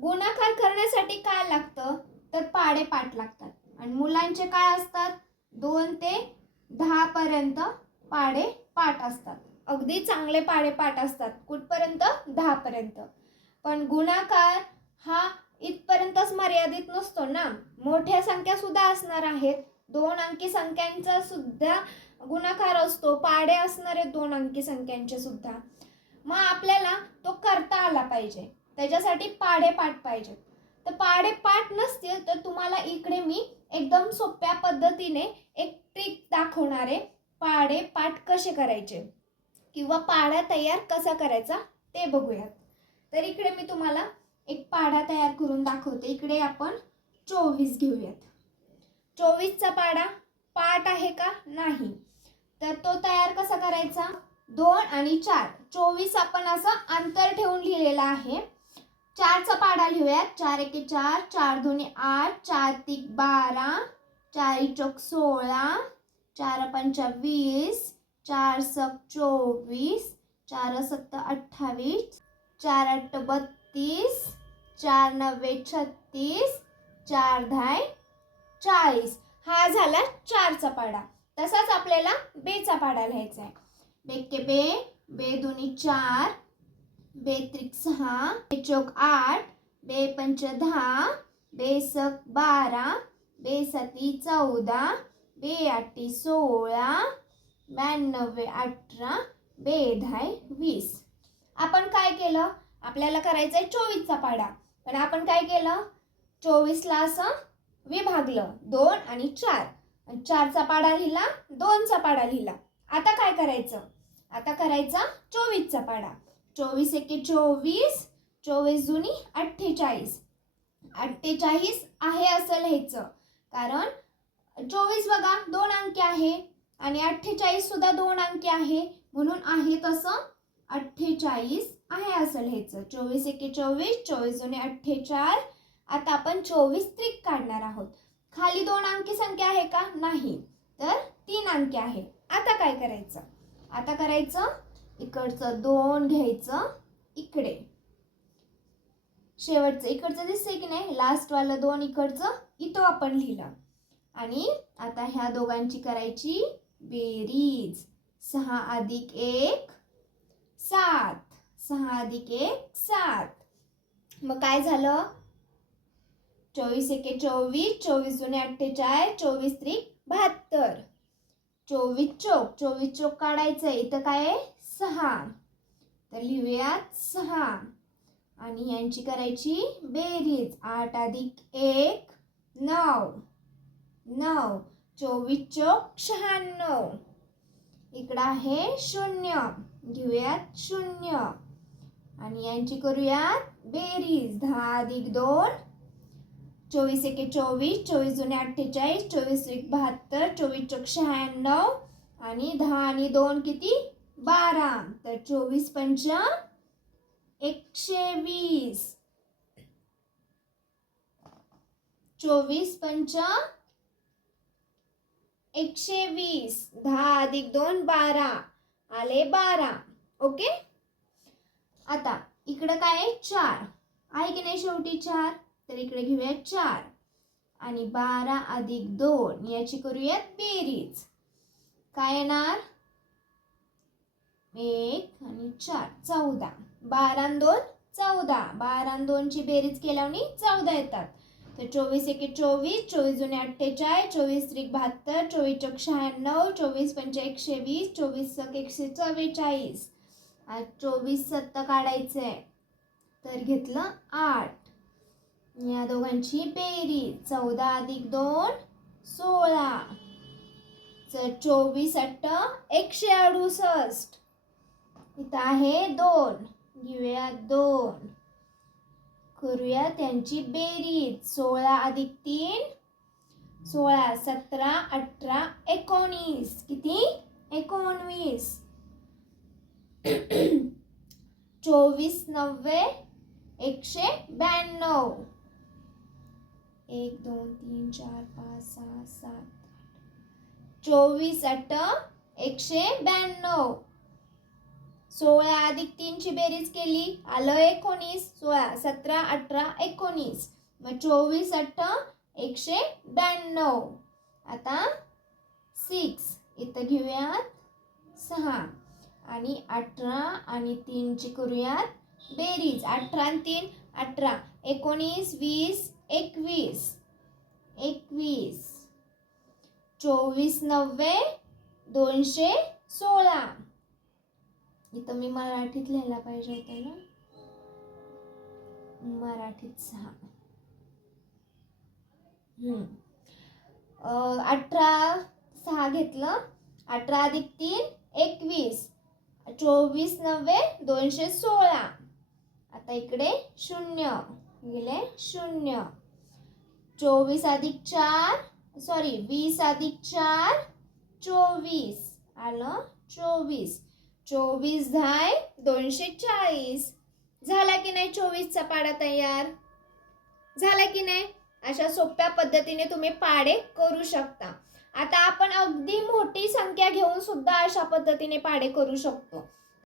गुणाकार करण्यासाठी काय लागतं? तर पाडे पाठ लागतात. आणि मुलांचे काय असतात? दोन ते दहा पर्यंत पाडे पाठ असतात. अगदी चांगले पाडे पाठ असतात. कुठपर्यंत? दहा पर्यंत. पण गुणाकार हा इथपर्यंतच मर्यादित नसतो ना. मोठ्या संख्या सुद्धा असणार आहेत. दोन अंकी संख्यांचा सुद्धा गुणाकार असतो. पाडे असणारे दोन अंकी संख्यांचे सुद्धा. मग आपल्याला तो करता आला पाहिजे. त्याच्यासाठी पाढे पाठ पाहिजे. तर पाढे पाठ नसतील तर तुम्हाला इकडे मी एकदम सोप्या पद्धतीने एक ट्रिक दाखवणारे पाढे पाठ कसे करायचे? किंवा पाढा तयार कसा करायचा? ते बघूयात. तर इकडे मी तुम्हाला एक पाढा तयार करून दाखवते. इकडे आपण चोवीस घेऊयात. चोवीसचा पाढा पाठ आहे का? नाही. तर तो तयार कसा करायचा? दोन आणि चार. चोवीस आपण असं अंतर ठेवून लिहिलेला आहे. चारचा पाडा लिहूयात. चार एके चार चार दोन्ही आठ चार तिक बारा चार चौक सोळा चार पंचा वीस चार सक चोवीस चार सत्त अठ्ठावीस चार आठ बत्तीस चार नव्वे छत्तीस चार धाय चाळीस. हा झाला चारचा पाडा. तसाच आपल्याला बेचा पाडा लिहायचा आहे. बेके बे बे दोन्ही चार बे त्रिक सहा बे चौक आठ बे पंच दहा बे सक बारा बे सती चौदा बे आठी सोळा ब्याण्णवे अठरा बे धाय वीस. आपण काय केलं? आपल्याला करायचं आहे चोवीसचा पाडा. पण आपण काय केलं? चोवीसला असं विभागलं. दोन आणि चार. आणि चारचा पाडा लिहिला दोनचा पाडा लिहिला. आता काय करायचं? आता करायचा चोवीसचा पाडा. चोवीस एके चोवीस चोवीस जुनी अठ्ठेचाळीस. अठ्ठेचाळीस आहे असं लिहायचं. कारण चोवीस बघा दोन अंकी आहे. आणि अठ्ठेचाळीस सुद्धा दोन अंकी आहे. म्हणून आहे तसं अठ्ठेचाळीस आहे असं लिहायचं. चोवीस एके चोवीस चोवीस जुने अठ्ठेचाळ. आता आपण चोवीस त्रिक काढणार आहोत. खाली दोन अंकी संख्या आहे का? नाही. तर तीन अंकी आहे. आता काय करायचं? आता करायचं इकडचं दोन घ्यायचं इकडे. शेवटचं इकडचं दिसतंय की नाही? लास्टवालं दोन इकडचं इथं आपण लिहिलं. आणि आता ह्या दोघांची करायची बेरीज. सहा अधिक एक सात. सहा अधिक एक सात. मग काय झालं? चोवीस एके चोवीस चोवीस जुने अठ्ठेचाळीस चोवीस त्रिक बहात्तर. चोवीस चोक चोवीस चोक काढायचं इथं काय आहे? सहा. तर लिहूयात सहा. आणि यांची करायची बेरीज. आठ अधिक एक नऊ. नऊ. चोवीस चोक शहाण्णव. इकडं आहे शून्य. घेऊयात शून्य. आणि यांची करूयात बेरीज. दहा अधिक दोन चोवीस एके चोवीस चोवीस जुने अठ्ठेचाळीस चोवीस एक बहात्तर चोवीस चौक शहाण्णव आणि दहा आणि दोन किती? बारा. तर चोवीस पंच एकशे वीस. चोवीस पंच एकशे वीस. दहा अधिक दोन बारा. आले बारा. ओके? आता इकडं काय आहे? चार. आहे की नाही शेवटी चार? तर इकडे घेऊयात चार. आणि बारा अधिक दोन याची करूयात बेरीज. काय येणार? एक आणि चार चौदा. बारा दोन चौदा. बारा दोनची बेरीज केल्याने चौदा येतात. तर चोवीस एके चोवीस चोवीस जुने अठ्ठेचाळीस चोवीस त्रिक बहात्तर चोवीस चौक शहाण्णव चोवीस पंच एकशे वीस चोवीस सक एकशे चव्वेचाळीस. आज चोवीस सत्त काढायचं आहे तर घेतलं आठ. या दोघांची बेरीज चौदा अधिक दोन सोळा. तर चोवीस अट्ट एकशे अडुसष्ट. इथं आहे दोन. घेऊया दोन. करूया त्यांची बेरीज सोळा अधिक तीन. सोळा सतरा अठरा एकोणीस. किती? एकोणवीस. चोवीस नव्वे एकशे ब्याण्णव. एक दोन तीन चार पाच सहा सात चोवीस अठ एकशे ब्याण्णव. सोळा अधिक तीनची बेरीज केली. आलं एकोणीस. सोळा सतरा अठरा एकोणीस. मग चोवीस अठ्ठ एकशे ब्याण्णव. आता सिक्स इथं घेऊयात सहा. आणि अठरा आणि तीनची करूयात बेरीज. अठरा आणि तीन अठरा. एकोणीस वीस एकवीस. एकवीस. चोवीस नव्वे दोनशे सोळा. इथं मी मराठीत लिहायला पाहिजे होतं ना? मराठीत सहा. अठरा सहा घेतलं. अठरा अधिक तीन एकवीस. चोवीस नव्वे दोनशे सोळा. आता इकडे शून्य. गेले शून्य. चोवीस अधिक चार सॉरी वीस अधिक चार चोवीस. आलं? चोवीस. चोवीस धाय दोनशे चाळीस. झाला की नाही चोवीसचा पाडा तयार? झाला की नाही? अशा सोप्या पद्धतीने तुम्ही पाडे करू शकता. आता आपण अगदी मोठी संख्या घेऊन सुद्धा अशा पद्धतीने पाडे करू शकतो.